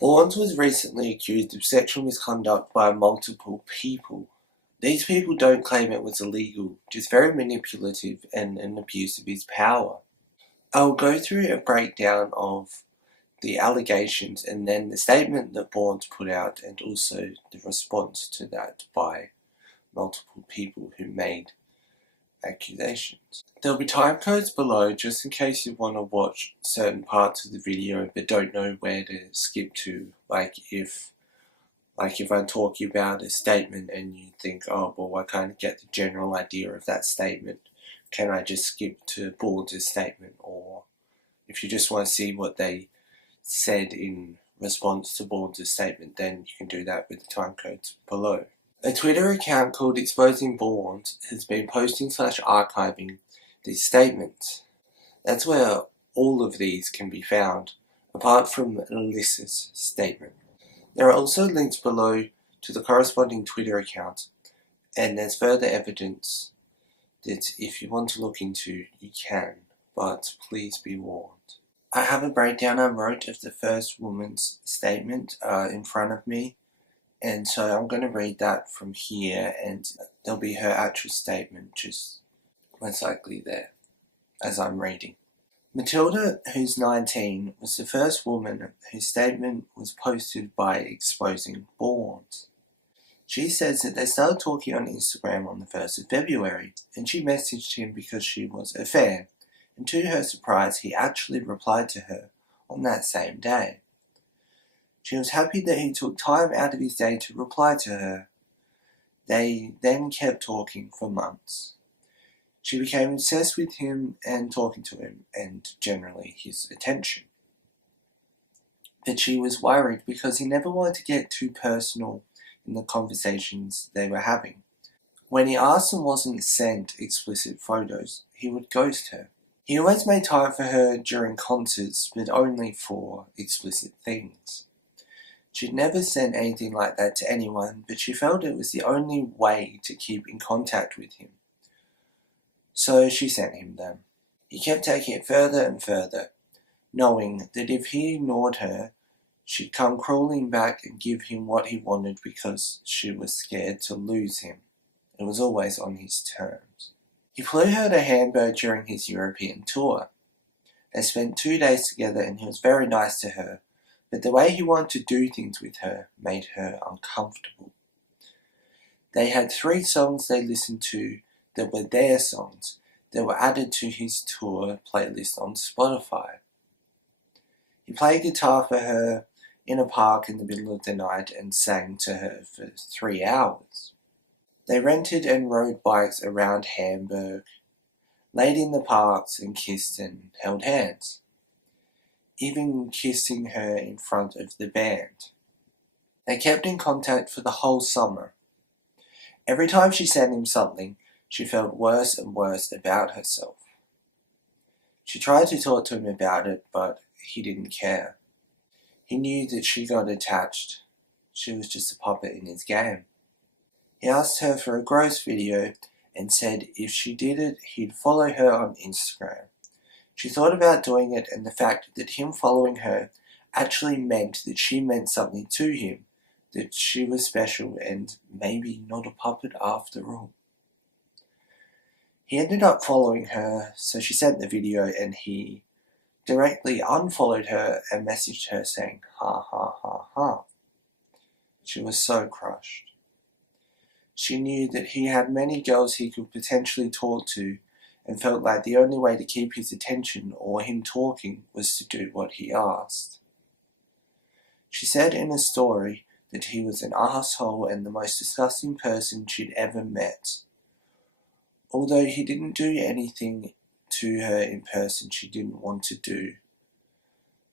Børns was recently accused of sexual misconduct by multiple people. These people don't claim it was illegal, just very manipulative and an abuse of his power. I'll go through a breakdown of the allegations and then the statement that Børns put out and also the response to that by multiple people who made accusations. There'll be time codes below just in case you want to watch certain parts of the video but don't know where to skip to, like if I'm talking about a statement and you think, oh well, I kind of get the general idea of that statement, can I just skip to Børns' statement? Or if you just want to see what they said in response to Børns' statement, then you can do that with the time codes below. A Twitter account called Exposing Børns has been posting/archiving these statements. That's where all of these can be found, apart from Alyssa's statement. There are also links below to the corresponding Twitter account, and there's further evidence that if you want to look into, you can, but please be warned. I have a breakdown I wrote of the first woman's statement in front of me, and so I'm going to read that from here, and there'll be her actual statement just most likely there as I'm reading. Matilda, who's 19, was the first woman whose statement was posted by Exposing Børns. She says that they started talking on Instagram on the 1st of February, and she messaged him because she was a fan, and to her surprise he actually replied to her on that same day. She was happy that he took time out of his day to reply to her. They then kept talking for months. She became obsessed with him and talking to him, and generally his attention. But she was worried because he never wanted to get too personal in the conversations they were having. When he asked and wasn't sent explicit photos, he would ghost her. He always made time for her during concerts, but only for explicit things. She'd never sent anything like that to anyone, but she felt it was the only way to keep in contact with him. So she sent him them. He kept taking it further and further, knowing that if he ignored her, she'd come crawling back and give him what he wanted because she was scared to lose him. It was always on his terms. He flew her to Hamburg during his European tour. They spent 2 days together and he was very nice to her, but the way he wanted to do things with her made her uncomfortable. They had 3 songs they listened to that were their songs that were added to his tour playlist on Spotify. He played guitar for her in a park in the middle of the night and sang to her for 3 hours. They rented and rode bikes around Hamburg, laid in the parks and kissed and held hands, even kissing her in front of the band. They kept in contact for the whole summer. Every time she sent him something, she felt worse and worse about herself. She tried to talk to him about it, but he didn't care. He knew that she got attached. She was just a puppet in his game. He asked her for a gross video and said if she did it, he'd follow her on Instagram. She thought about doing it, and the fact that him following her actually meant that she meant something to him, that she was special and maybe not a puppet after all. He ended up following her, so she sent the video and he directly unfollowed her and messaged her saying, ha ha ha ha. She was so crushed. She knew that he had many girls he could potentially talk to and felt like the only way to keep his attention or him talking was to do what he asked. She said in a story that he was an asshole and the most disgusting person she'd ever met. Although he didn't do anything to her in person she didn't want to do,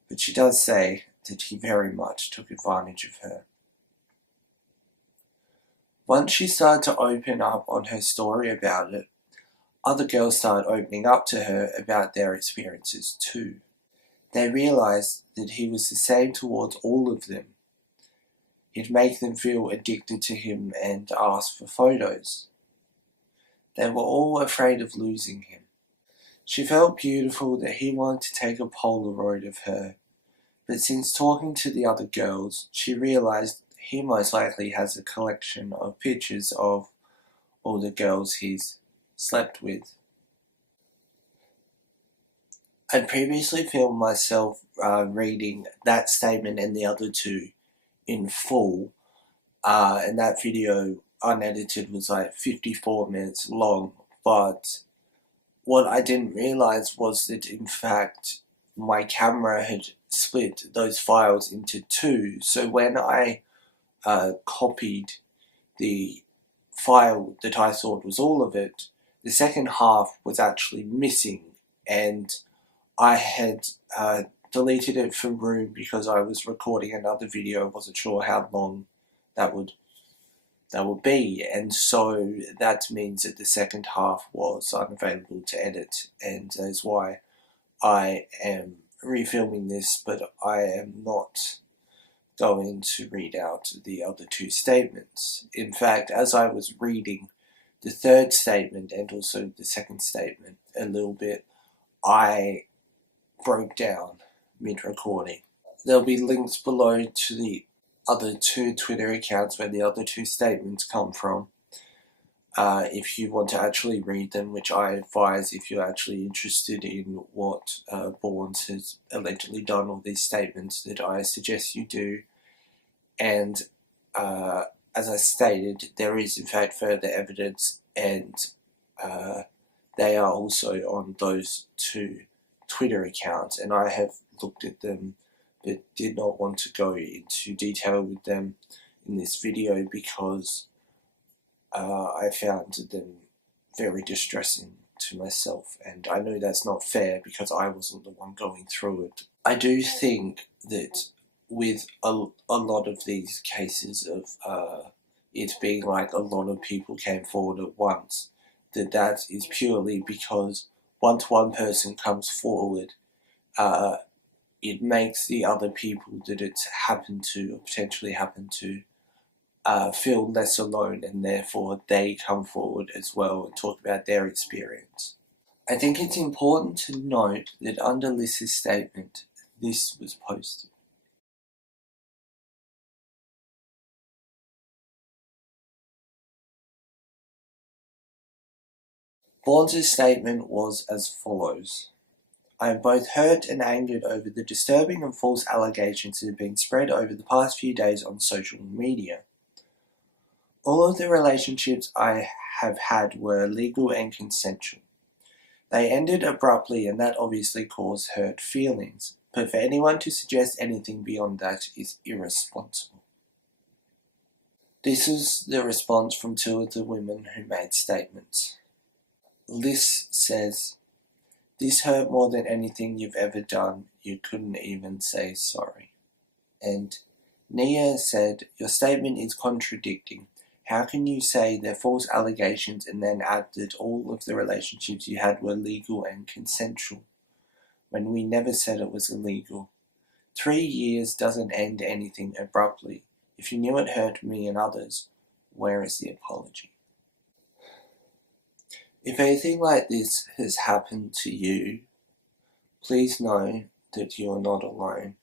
but she does say that he very much took advantage of her. Once she started to open up on her story about it, other girls started opening up to her about their experiences too. They realized that he was the same towards all of them. He'd make them feel addicted to him and ask for photos. They were all afraid of losing him. She felt beautiful that he wanted to take a Polaroid of her, but since talking to the other girls, she realized he most likely has a collection of pictures of all the girls he's slept with. I'd previously filmed myself reading that statement and the other two in full, and that video, unedited, was like 54 minutes long, but what I didn't realize was that, in fact, my camera had split those files into two, so when I copied the file that I thought was all of it, the second half was actually missing, and I had deleted it from Room because I was recording another video. I wasn't sure how long that would be, and so that means that the second half was unavailable to edit, and that's why I am refilming this, but I am not going to read out the other two statements. In fact, as I was reading the third statement and also the second statement a little bit, I broke down mid-recording. There'll be links below to the other two Twitter accounts where the other two statements come from, if you want to actually read them, which I advise if you're actually interested in what Børns has allegedly done, or these statements, that I suggest you do. And as I stated, there is in fact further evidence, and they are also on those two Twitter accounts, and I have looked at them but did not want to go into detail with them in this video because I found them very distressing to myself, and I know that's not fair because I wasn't the one going through it. I do think that with a lot of these cases of it being like a lot of people came forward at once, that is purely because once one person comes forward, it makes the other people that it's happened to or potentially happened to feel less alone, and therefore they come forward as well and talk about their experience. I think it's important to note that under Liz's statement, this was posted. Børns' statement was as follows. I am both hurt and angered over the disturbing and false allegations that have been spread over the past few days on social media. All of the relationships I have had were legal and consensual. They ended abruptly, and that obviously caused hurt feelings, but for anyone to suggest anything beyond that is irresponsible. This is the response from two of the women who made statements. Liz says, "This hurt more than anything you've ever done. You couldn't even say sorry." And Nia said, "Your statement is contradicting. How can you say they're false allegations and then add that all of the relationships you had were legal and consensual, when we never said it was illegal? 3 years doesn't end anything abruptly. If you knew it hurt me and others, where is the apology?" If anything like this has happened to you, please know that you are not alone.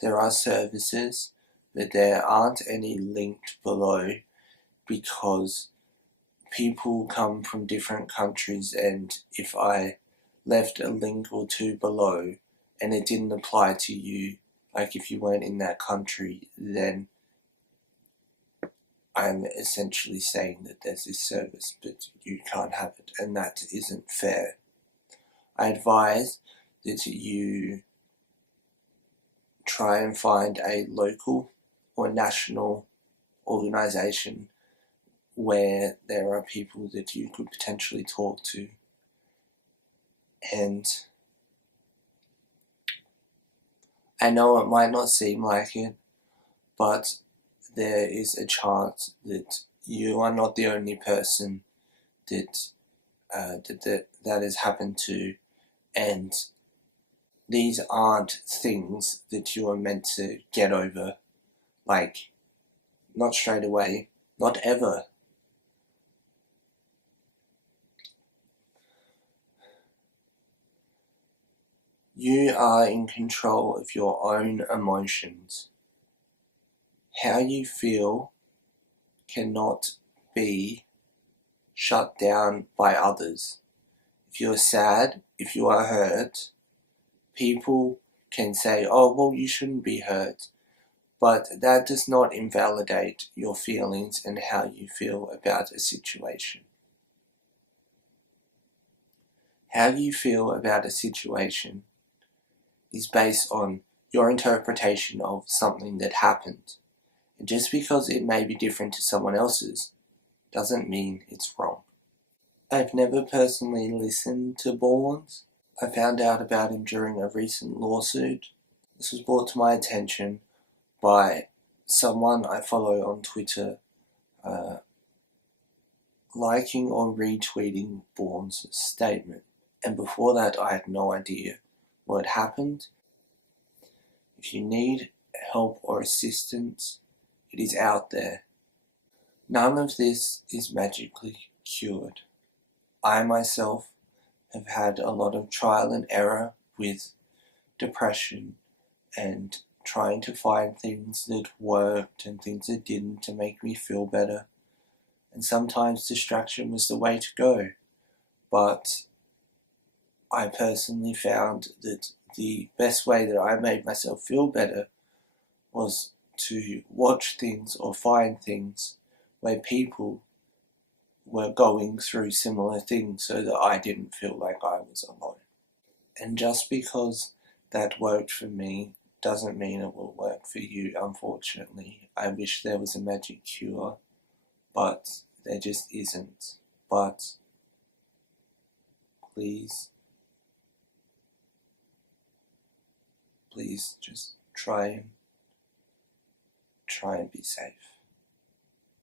There are services, but there aren't any linked below because people come from different countries, and if I left a link or two below and it didn't apply to you, like if you weren't in that country, then I'm essentially saying that there's this service, but you can't have it, and that isn't fair. I advise that you try and find a local or national organisation where there are people that you could potentially talk to, and I know it might not seem like it, but there is a chance that you are not the only person that has happened to, and these aren't things that you are meant to get over, like, not straight away, not ever. You are in control of your own emotions. How you feel cannot be shut down by others. If you are sad, if you are hurt, people can say, oh, well, you shouldn't be hurt. But that does not invalidate your feelings and how you feel about a situation. How you feel about a situation is based on your interpretation of something that happened. And just because it may be different to someone else's doesn't mean it's wrong. I've never personally listened to Børns. I found out about him during a recent lawsuit. This was brought to my attention by someone I follow on Twitter liking or retweeting Børns' statement. And before that, I had no idea what happened. If you need help or assistance, it is out there. None of this is magically cured. I myself have had a lot of trial and error with depression and trying to find things that worked and things that didn't to make me feel better. And sometimes distraction was the way to go. But I personally found that the best way that I made myself feel better was to watch things or find things where people were going through similar things so that I didn't feel like I was alone. And just because that worked for me doesn't mean it will work for you, unfortunately. I wish there was a magic cure, but there just isn't. But please just try and be safe.